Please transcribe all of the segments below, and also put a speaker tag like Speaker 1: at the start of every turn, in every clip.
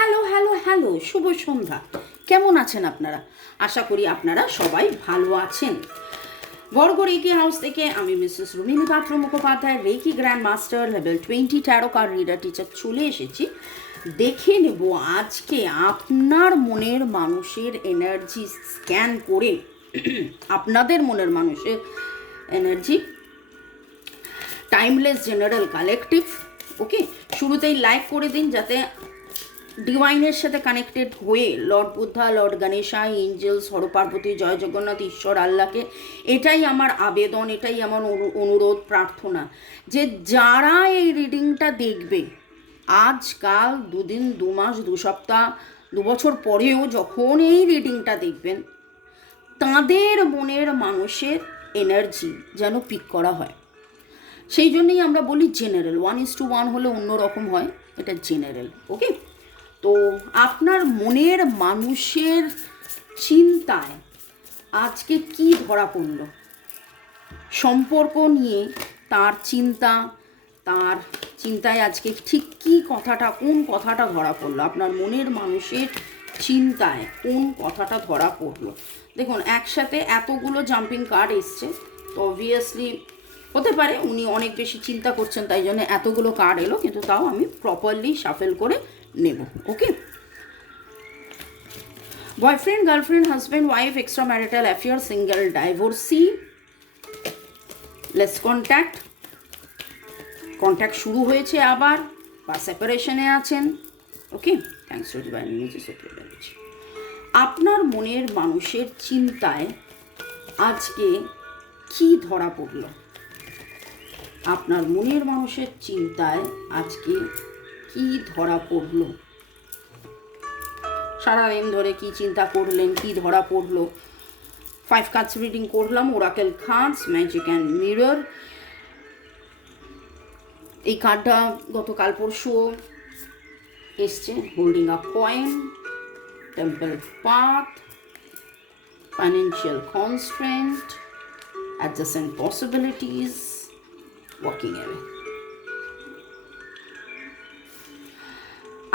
Speaker 1: Hello hello hello, শুভ সন্ধ্যা। কেমন আছেন আপনারা? আশা করি আপনারা সবাই ভালো আছেন। বর্গ রেকি হাউস থেকে আমি Mrs Rumini Patra Mukhopadhyay, reiki grand master level twenty tarot card reader teacher চলে এসেছি। দেখে নেব আজকে আপনার মনের মানুষের এনার্জি স্ক্যান করে। আপনাদের মনের মানুষের energy timeless general collective okay শুরুতেই লাইক করে দিন যাতে ডিভাইনের সাথে কানেক্টেড হয়ে lord Buddha, lord Ganesha angels Harparvati জয় জগন্নাথ, ঈশ্বর আল্লাহকে, এটাই আমার আবেদন, এটাই আমার অনু- অনুরোধ, প্রার্থনা যে যারা এই রিডিংটা দেখবে, আজকাল দুদিন দু মাস দু সপ্তাহ, দু বছর পরেও যখন এই রিডিংটা দেখবেন, তাদের মনের মানুষের এনার্জি যেন পিক করা হয়। সেই জন্যই আমরা বলি general one is to one হলে অন্যরকম হয়, এটা জেনারেল ওকে তো আপনার মনের মানুষের চিন্তায় আজকে কি ধরা পড়ল? সম্পর্ক নিয়ে, তার চিন্তা, তার চিন্তায় আজকে ঠিক কি কথাটা, কোন কথাটা ধরা পড়ল? আপনার মনের মানুষের চিন্তায় কোন কথাটা ধরা পড়ল? দেখুন, একসাথে এতগুলো জাম্পিং কার্ড এসছে, তো অবভিয়াসলি হতে পারে উনি অনেক বেশি চিন্তা করছেন, তাই জন্য এতগুলো কার্ড এলো, কিন্তু তাও আমি প্রপারলি শাফেল করে নেব okay boyfriend girlfriend husband wife extra marital affair single divorcee less contact contact শুরু হয়েছে আবার, বা সেপারেশনে আছেন ওকে থ্যাংকস টু ডিভাইন আপনার মনের মানুষের চিন্তায় আজকে কি ধরা পড়ল? আপনার মনের মানুষের চিন্তায় আজকে কি ধরা পড়ল? সারাদিন ধরে কি চিন্তা করলেন, কি ধরা পড়ল? ফাইভ কার্ডস রিডিং করলাম oracle cards magic and mirror এই কার্ডটা গতকাল পরশু এসছে holding a coin temple path financial constraint adjacent possibilities walking away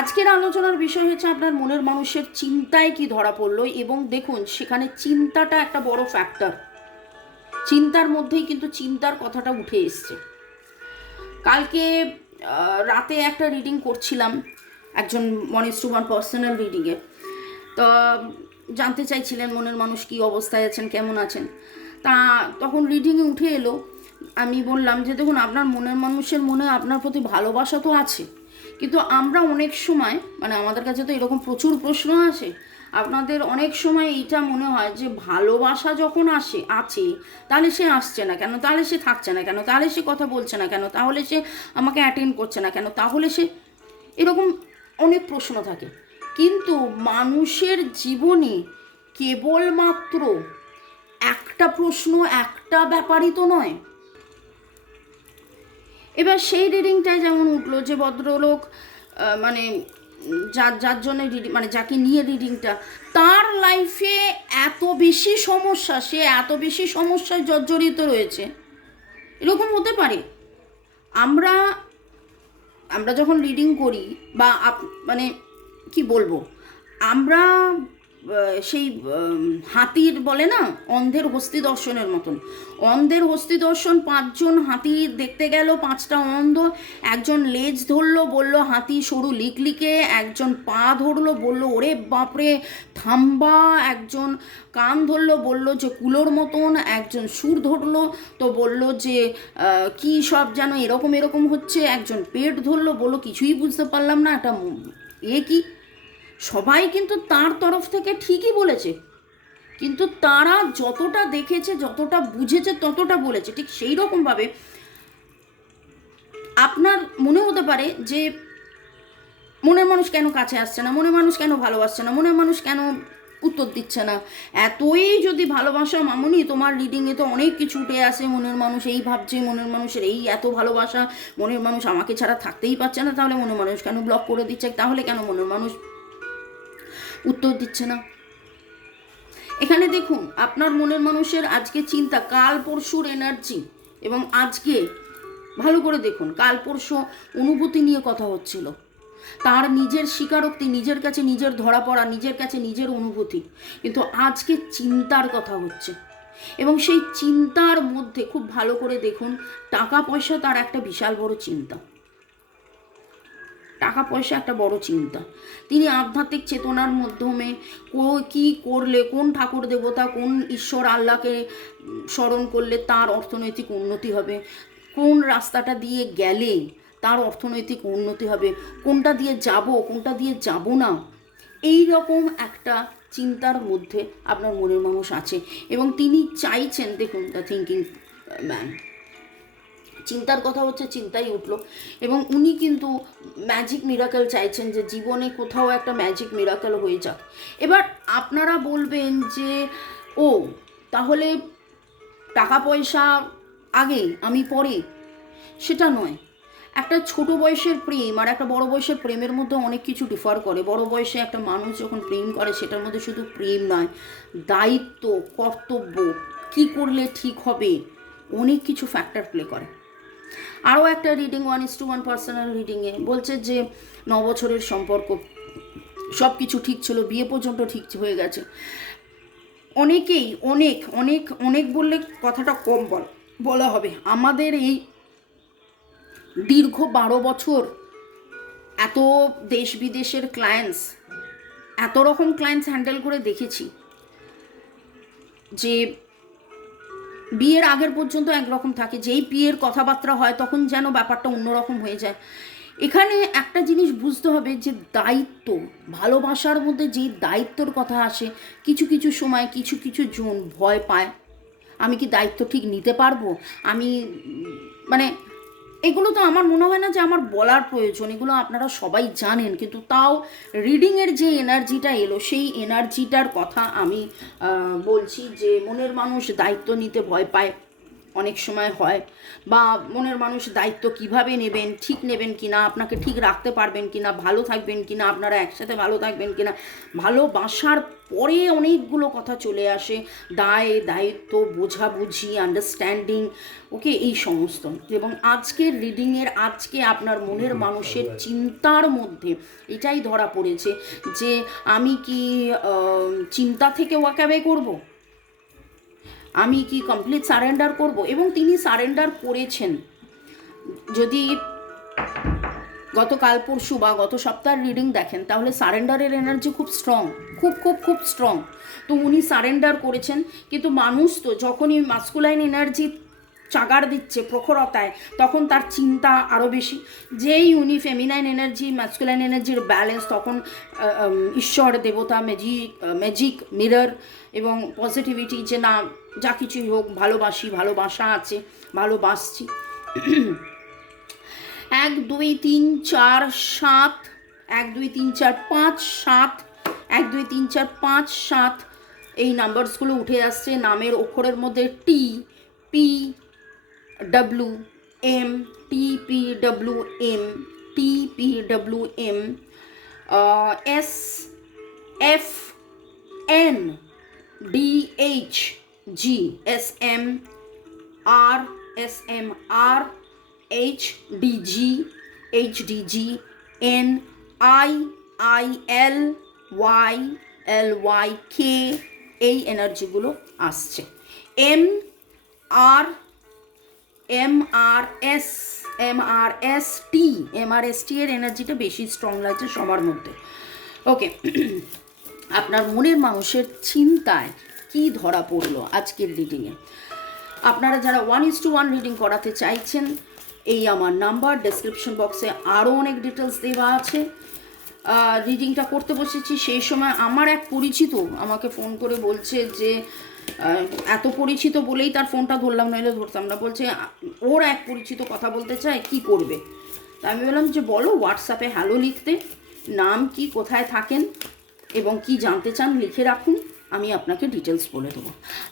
Speaker 1: আজকের আলোচনার বিষয় হচ্ছে আপনার মনের মানুষের চিন্তায় কি ধরা পড়ল এবং দেখুন, সেখানে চিন্তাটা একটা বড় ফ্যাক্টর চিন্তার মধ্যেই কিন্তু চিন্তার কথাটা উঠে এসছে। কালকে রাতে একটা রিডিং করছিলাম, একজন ওয়ান ইস পার্সোনাল রিডিংয়ে তো, জানতে চাইছিলেন মনের মানুষ কি অবস্থায় আছেন, কেমন আছেন? তা, তখন রিডিংয়ে উঠে এলো। আমি বললাম যে, দেখুন, আপনার মনের মানুষের মনে আপনার প্রতি ভালোবাসা তো আছে। কিন্তু আমরা অনেক সময় মানে আমাদের কাছে তো এরকম প্রচুর প্রশ্ন আসে, আপনাদের অনেক সময় এইটা মনে হয় যে ভালোবাসা যখন আসে, আছে, তাহলে সে আসছে না কেন? তাহলে সে থাকছে না কেন? তাহলে সে কথা বলছে না কেন? তাহলে সে আমাকে অ্যাটেন্ড করছে না কেন? তাহলে সে, এরকম অনেক প্রশ্ন থাকে। কিন্তু মানুষের জীবনে কেবলমাত্র একটা প্রশ্ন, একটা ব্যাপারই তো নয়। এবার সেই রিডিংটাই যেমন উঠল যে ভদ্রলোক মানে যার যার জন্য রিডিং মানে যাকে নিয়ে রিডিংটা তার লাইফে এত বেশি সমস্যা, সে এত বেশি সমস্যায় জর্জরিত রয়েছে। এরকম হতে পারে। আমরা আমরা যখন রিডিং করি বা মানে কি বলব, আমরা সেই হাতির বলে না, অন্ধের হস্তি দর্শনের মতন। অন্ধের হস্তি দর্শন, পাঁচজন হাতি দেখতে গেল, পাঁচটা অন্ধ, একজন লেজ ধরলো, বলল, হাতি সরু লিকলিকে। একজন পা ধরলো, বলল, ওরে বাপরে, থাম্বা। একজন কান ধরলো, বলল, যে কুলোর মতন। একজন সুর ধরলো, তো বলল যে কি সব যেন এরকম এরকম হচ্ছে? একজন পেট ধরলো, বলল, কিছুই বুঝতে পারলাম না। একটা এ কি? সবাই কিন্তু তার তরফ থেকে ঠিকই বলেছে। কিন্তু তারা যতটা দেখেছে, যতটা বুঝেছে, ততটা বলেছে। ঠিক সেই রকমভাবে আপনার মনে হতে পারে যে মনের মানুষ কেন কাছে আসছে না, মনের মানুষ কেন ভালোবাসছে না, মনের মানুষ কেন উত্তর দিচ্ছে না? এতই যদি ভালোবাসা, মামুনি, তোমার রিডিংয়ে তো অনেক কিছু উঠে আসে, মনের মানুষ এই ভাবছে, মনের মানুষের এই এত ভালোবাসা, মনের মানুষ আমাকে ছাড়া থাকতেই পারছে না, তাহলে মনের মানুষ কেন ব্লক করে দিচ্ছে? তাহলে কেন মনের মানুষ উত্তর দিচ্ছে না। এখানে দেখুন, আপনার মনের মানুষের আজকে চিন্তা, কাল পরশুর এনার্জি এবং আজকে, ভালো করে দেখুন, কাল পরশু অনুভূতি নিয়ে কথা হচ্ছিল। তার নিজের স্বীকারোক্তি, নিজের কাছে নিজের ধরা পড়া, নিজের কাছে নিজের অনুভূতি, কিন্তু আজকে চিন্তার কথা হচ্ছে। এবং সেই চিন্তার মধ্যে খুব ভালো করে দেখুন, টাকা পয়সা তার একটা বিশাল বড় চিন্তা। টাকা পয়সা একটা বড় চিন্তা। তিনি আধ্যাত্মিক চেতনার মাধ্যমে কো- করলে, কোন ঠাকুর দেবতা, কোন ঈশ্বর আল্লাহকে স্মরণ করলে তার অর্থনৈতিক উন্নতি হবে? কোন রাস্তাটা দিয়ে গেলে তার অর্থনৈতিক উন্নতি হবে? কোনটা দিয়ে যাব, কোনটা দিয়ে যাব না? এই রকম একটা চিন্তার মধ্যে আপনার মনের মানুষ আছে। এবং তিনি চাইছেন, দেখুন দ্য থিঙ্কিং ম্যান চিন্তার কথা হচ্ছে চিন্তাই উঠল। এবং উনি কিন্তু ম্যাজিক মিরাকেল চাইছেন যে জীবনে কোথাও একটা ম্যাজিক মিরাকেল হয়ে যাক। এবার আপনারা বলবেন যে, ও, তাহলে টাকা পয়সা আগে, আমি পরে? সেটা নয়। একটা ছোট বয়সের প্রেম আর একটা বড় বয়সের প্রেমের মধ্যে অনেক কিছু ডিফার করে। বড় বয়সে একটা মানুষ যখন প্রেম করে, সেটার মধ্যে শুধু প্রেম নয়, দায়িত্ব, কর্তব্য, কি করলে ঠিক হবে, অনেক কিছু ফ্যাক্টর প্লে করে। আরও একটা reading one is to one personal রিডিংয়ে বলছে যে, ন বছরের সম্পর্ক, সব কিছু ঠিক ছিল, বিয়ে পর্যন্ত ঠিক হয়ে গেছে। অনেকেই, অনেক অনেক অনেক বললে কথাটা কম বল, বলা হবে। আমাদের এই দীর্ঘ বারো বছর, এত দেশ বিদেশের ক্লায়েন্টস এত রকম ক্লায়েন্টস হ্যান্ডেল করে দেখেছি যে বিয়ের আগের পর্যন্ত একরকম থাকে। যেই বিয়ের কথাবার্তা হয়, তখন যেন ব্যাপারটা অন্যরকম হয়ে যায়। এখানে একটা জিনিস বুঝতে হবে যে, দায়িত্ব, ভালোবাসার মধ্যে যেই দায়িত্বর কথা আসে, কিছু কিছু সময় কিছু কিছু জন ভয় পায়। আমি কি দায়িত্ব ঠিক নিতে পারব? আমি মানে এগুলো তো আমার মনে হয় না যে আমার বলার প্রয়োজন, এগুলো আপনারা সবাই জানেন। কিন্তু তাও রিডিংয়ের যে এনার্জিটা এলো, সেই এনার্জিটার কথা আমি বলছি যে মনের মানুষ দায়িত্ব নিতে ভয় পায়। অনেক সময় হয় বা মনের মানুষ দায়িত্ব কীভাবে নেবেন ঠিক নেবেন কি না আপনাকে ঠিক রাখতে পারবেন কি না ভালো থাকবেন কি না আপনারা একসাথে ভালো থাকবেন কিনা ভালোবাসার পরে অনেকগুলো কথা চলে আসে দায় দায়িত্ব বোঝাবুঝি আন্ডারস্ট্যান্ডিং ওকে এই সমস্ত। এবং আজকের রিডিংয়ের আজকে আপনার মনের মানুষের চিন্তার মধ্যে এটাই ধরা পড়েছে যে আমি কি চিন্তা থেকে ওয়াকাবে করব? আমি কি কমপ্লিট সারেন্ডার করব? এবং তিনি সারেন্ডার করেছেন। যদি গত কাল পরশু বা গত সপ্তাহের রিডিং দেখেন, তাহলে সারেন্ডারের এনার্জি খুব স্ট্রং খুব খুব খুব স্ট্রং তো উনি সারেন্ডার করেছেন, কিন্তু মানুষ তো যখনই মাস্কুলাইন এনার্জি চাগার দিচ্ছে প্রখরতায়, তখন তার চিন্তা আরও বেশি। যেই উনি ফেমিনাইন এনার্জি ম্যাসকুলাইন এনার্জির ব্যালেন্স তখন ঈশ্বর, দেবতা ম্যাজিক ম্যাজিক মিরর এবং পজিটিভিটি যে না যা কিছুই হোক, ভালোবাসি, ভালোবাসা আছে, ভালোবাসছি। এক, দুই, তিন, চার, সাত, এক, দুই, তিন, চার, পাঁচ, সাত, এক, দুই, তিন, চার, পাঁচ, সাত। এই নাম্বারসগুলো উঠে আসছে, নামের অক্ষরের মধ্যে T P W M T P W M T P W M S F N D H G S M R S M R H D G H D G N I I L Y L Y K এই এনার্জিগুলো আসছে। M R M R S M R S T M R S T এর এনার্জিটা বেশি strong লাগছে সবার মধ্যে। ওকে আপনার মনের মানুষের চিন্তায় কি ধরা পড়ল আজকের রিডিংয়ে আপনারা যারা one is to one reading করাতে চাইছেন, এই আমার নাম্বার ডেসক্রিপশন বক্সে আরও অনেক ডিটেলস দেওয়া আছে। রিডিংটা করতে বসেছি, সেই সময় আমার এক পরিচিত আমাকে ফোন করে বলছে যে এত পরিচিত বলেই তার ফোনটা ধরলাম, নইলে ধরতাম না। বলছে ওর এক পরিচিত কথা বলতে চায়, কি করবে? তা আমি বললাম যে, বলো হোয়াটসঅ্যাপে হ্যালো লিখতে, নাম কি, কোথায় থাকেন, এবং কি জানতে চান লিখে রাখুন। আমি আপনাকে ডিটেলস বলে দেবো।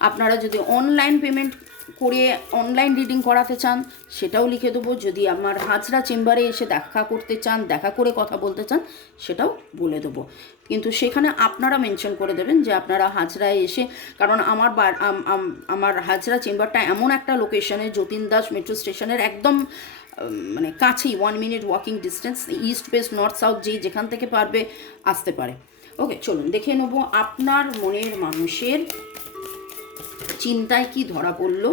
Speaker 1: আপনারা যদি অনলাইন পেমেন্ট করে অনলাইন রিডিং করাতে চান, সেটাও লিখে দেবো। যদি আমার হাজরা চেম্বারে এসে দেখা করতে চান, দেখা করে কথা বলতে চান, সেটাও বলে দেবো। কিন্তু সেখানে আপনারা মেনশন করে দেবেন যে আপনারা হাজরায় এসে, কারণ আমার আমার হাজরা চেম্বারটা এমন একটা লোকেশনে যতীন দাস মেট্রো স্টেশনের একদম মানে কাছেই one minute walking distance east west north south যেই যেখান থেকে পারবে আসতে পারে। ওকে চলুন, দেখে নেব আপনার মনের মানুষের চিন্তায় কি ধরা পড়ল।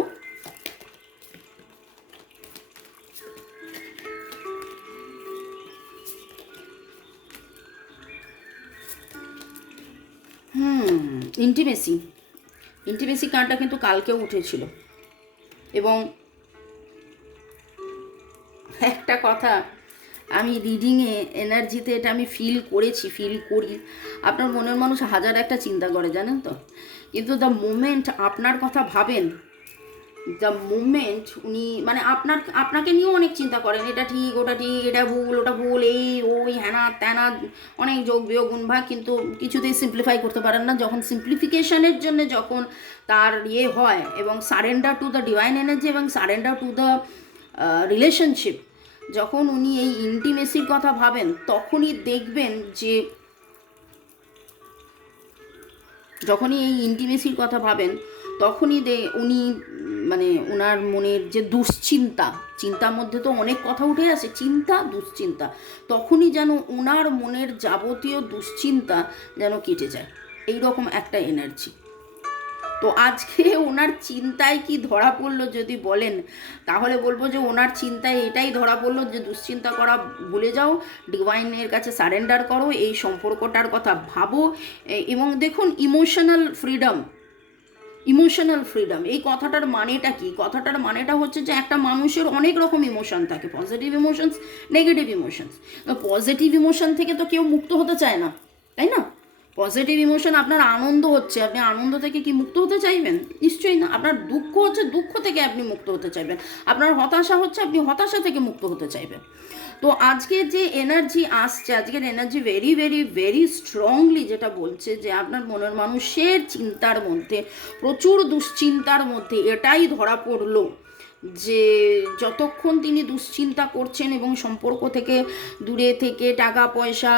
Speaker 1: হুম ইন্টিমেসি ইন্টিমেসি কার্ডটা কিন্তু কালকেও উঠেছিল। এবং একটা কথা আমি রিডিংয়ে এনার্জিতে এটা আমি ফিল করেছি ফিল করি। আপনার মনের মানুষ হাজার একটা চিন্তা করে, জানেন তো? কিন্তু দ্য মোমেন্ট আপনার কথা ভাবেন দ্য মুভমেন্ট উনি মানে আপনার, আপনাকে নিয়েও অনেক চিন্তা করেন, এটা ঠিক, ওটা ঠিক, এটা ভুল, ওটা ভুল, এই, ওই, হ্যানা, ত্যানা, অনেক যোগ বিয়োগ গুণভাগ কিন্তু কিছুতেই সিম্পলিফাই করতে পারেন না। যখন সিম্পলিফিকেশনের জন্য যখন তার ইয়ে হয় এবং surrender to the divine energy এবং সারেন্ডার টু দ্য রিলেশনশিপ যখন উনি এই ইন্টিমেসির কথা ভাবেন, তখনই দেখবেন যে যখনই এই ইন্টিমেসির কথা ভাবেন, তখনই দে উনি মানে ওনার মনের যে দুশ্চিন্তা, চিন্তার মধ্যে তো অনেক কথা উঠে আসে, চিন্তা, দুশ্চিন্তা, তখনই যেন ওনার মনের যাবতীয় দুশ্চিন্তা যেন কেটে যায়। এই রকম একটা এনার্জি তো আজকে ওনার চিন্তায় কি ধরা পড়ল যদি বলেন? তাহলে বলব যে ওনার চিন্তায় এটাই ধরা পড়ল যে দুশ্চিন্তা করা ভুলে যাও ডিভাইনের কাছে সারেন্ডার করো, এই সম্পর্কটার কথা ভাবো। এবং দেখুন ইমোশনাল ফ্রিডম ইমোশনাল ফ্রিডম এই কথাটার মানেটা কি? কথাটার মানেটা হচ্ছে যে একটা মানুষের অনেক রকম ইমোশন থাকে positive emotions negative emotions positive emotion থেকে তো কেউ মুক্ত হতে চায় না, তাই না? পজিটিভ ইমোশন আপনার আনন্দ হচ্ছে, আপনি আনন্দ থেকে কি মুক্ত হতে চাইবেন? নিশ্চয়ই না, আপনার দুঃখ হচ্ছে, দুঃখ থেকে আপনি মুক্ত হতে চাইবেন। আপনার হতাশা হচ্ছে, আপনি হতাশা থেকে মুক্ত হতে চাইবেন। তো আজকে যে এনার্জি আসছে, আজকের energy very very very strongly যেটা বলছে যে আপনার মনের মানুষের চিন্তার মধ্যে, প্রচুর দুশ্চিন্তার মধ্যে এটাই ধরা পড়ল যে যতক্ষণ তিনি দুশ্চিন্তা করছেন এবং সম্পর্ক থেকে দূরে থেকে টাকা পয়সা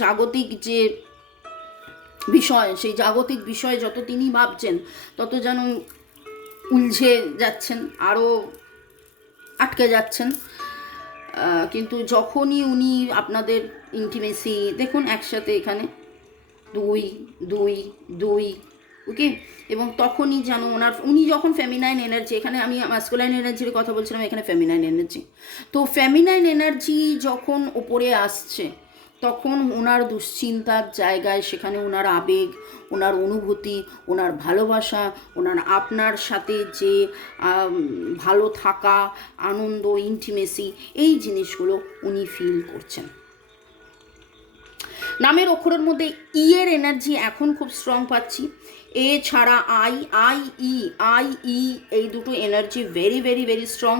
Speaker 1: জাগতিক যে বিষয়, সেই জাগতিক বিষয়ে যত তিনি ভাবছেন, তত যেন উলঝে যাচ্ছেন আরও আটকে যাচ্ছেন। কিন্তু যখনই উনি আপনাদের ইন্টিমেসি দেখুন একসাথে এখানে, দুই দুই দুই, ওকে? এবং তখনই যেন ওনার, উনি যখন ফেমিনাইন এনার্জি এখানে আমি মাস্কুলাইন এনার্জির কথা বলছিলাম, এখানে ফেমিনাইন এনার্জি তো ফেমিনাইন এনার্জি যখন ওপরে আসছে তখন ওনার দুশ্চিন্তার জায়গায় সেখানে ওনার আবেগ, ওনার অনুভূতি, ওনার ভালোবাসা, ওনার আপনার সাথে যে ভালো থাকা, আনন্দ ইন্টিমেসি এই জিনিসগুলো উনি ফিল করছেন। নামের অক্ষরের মধ্যে ই এর এনার্জি এখন খুব স্ট্রং পাচ্ছি। এ ছাড়া I I E I E এই দুটো energy very very very strong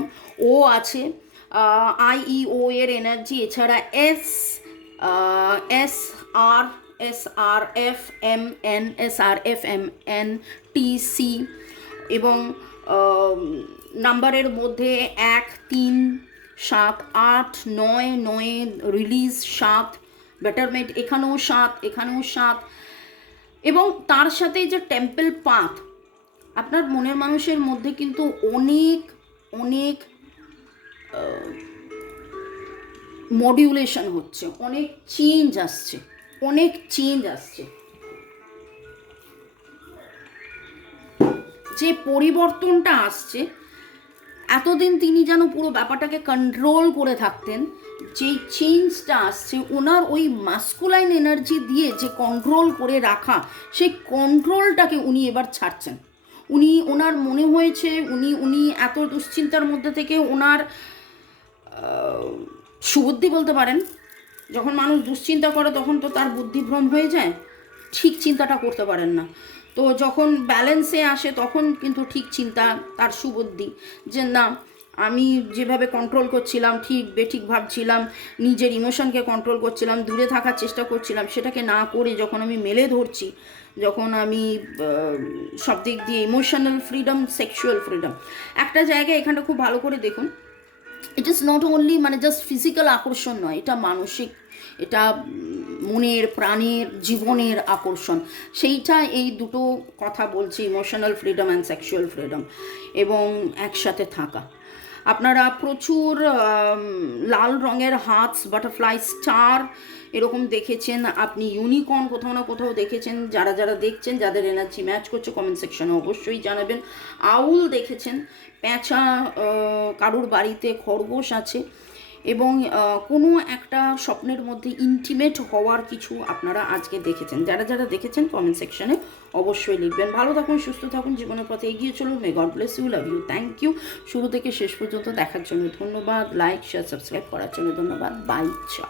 Speaker 1: ও আছে। আই ই ও এর এনার্জি এছাড়া S S R S R F M N S R F M N T C এবং নাম্বারের মধ্যে এক, তিন, সাত, আট, নয় নয় রিলিজ সাত বেটারমেন্ট এখানেও সাত এখানেও সাত এবং তার সাথে যে টেম্পল পাথ আপনার মনের মানুষের মধ্যে কিন্তু অনেক অনেক মডিউলেশন হচ্ছে, অনেক চেঞ্জ আসছে, অনেক চেঞ্জ আসছে। যে পরিবর্তনটা আসছে, এতদিন তিনি যেন পুরো ব্যাপারটাকে কন্ট্রোল করে থাকতেন যে চেঞ্জটা আসছে, ওনার ওই মাস্কুলাইন এনার্জি দিয়ে যে কন্ট্রোল করে রাখা, সেই কন্ট্রোলটাকে উনি এবার ছাড়ছেন। উনি, ওনার মনে হয়েছে, উনি উনি এত দুশ্চিন্তার মধ্যে থেকে ওনার সুবুদ্ধি বলতে পারেন। যখন মানুষ দুশ্চিন্তা করে, তখন তো তার বুদ্ধিভ্রম হয়ে যায়। ঠিক চিন্তাটা করতে পারেন না। তো যখন ব্যালেন্সে আসে, তখন কিন্তু ঠিক চিন্তা, তার সুবুদ্ধি। যে না, আমি যেভাবে কন্ট্রোল করছিলাম, ঠিক বেঠিক ভাবছিলাম, নিজের ইমোশনকে কন্ট্রোল করছিলাম, দূরে থাকার চেষ্টা করছিলাম, সেটাকে না করে যখন আমি মেলে ধরছি, যখন আমি সব দিক দিয়ে ইমোশনাল ফ্রিডম সেক্সুয়াল ফ্রিডম একটা জায়গায় এখানটা খুব ভালো করে দেখুন। ইট ইজ নট অনলি মানে জাস্ট ফিজিক্যাল আকর্ষণ নয়, এটা মানসিক, এটা মনের, প্রাণের, জীবনের আকর্ষণ। সেইটা এই দুটো কথা বলছি emotional freedom and sexual freedom এবং একসাথে থাকা। আপনারা প্রচুর লাল রঙের হাতস বাটারফ্লাই স্টার এরকম দেখেছেন, আপনি ইউনিকর্ন কোথাও না কোথাও দেখেছেন, যারা যারা দেখছেন, যাদের এনার্জি ম্যাচ করছে কমেন্ট সেকশনে অবশ্যই জানাবেন। আউল দেখেছেন, প্যাঁচা কারুর বাড়িতে খরগোশ আছে এবং কোনো একটা স্বপ্নের মধ্যে ইন্টিমেট হওয়ার কিছু আপনারা আজকে দেখেছেন। যারা যারা দেখেছেন কমেন্ট সেকশনে অবশ্যই লিখবেন। ভালো থাকুন, সুস্থ থাকুন, জীবনের পথে এগিয়ে চলুন। May God bless you love you thank you শুরু থেকে শেষ পর্যন্ত দেখার জন্য ধন্যবাদ। লাইক শেয়ার সাবস্ক্রাইব করার জন্য ধন্যবাদ। বাই চা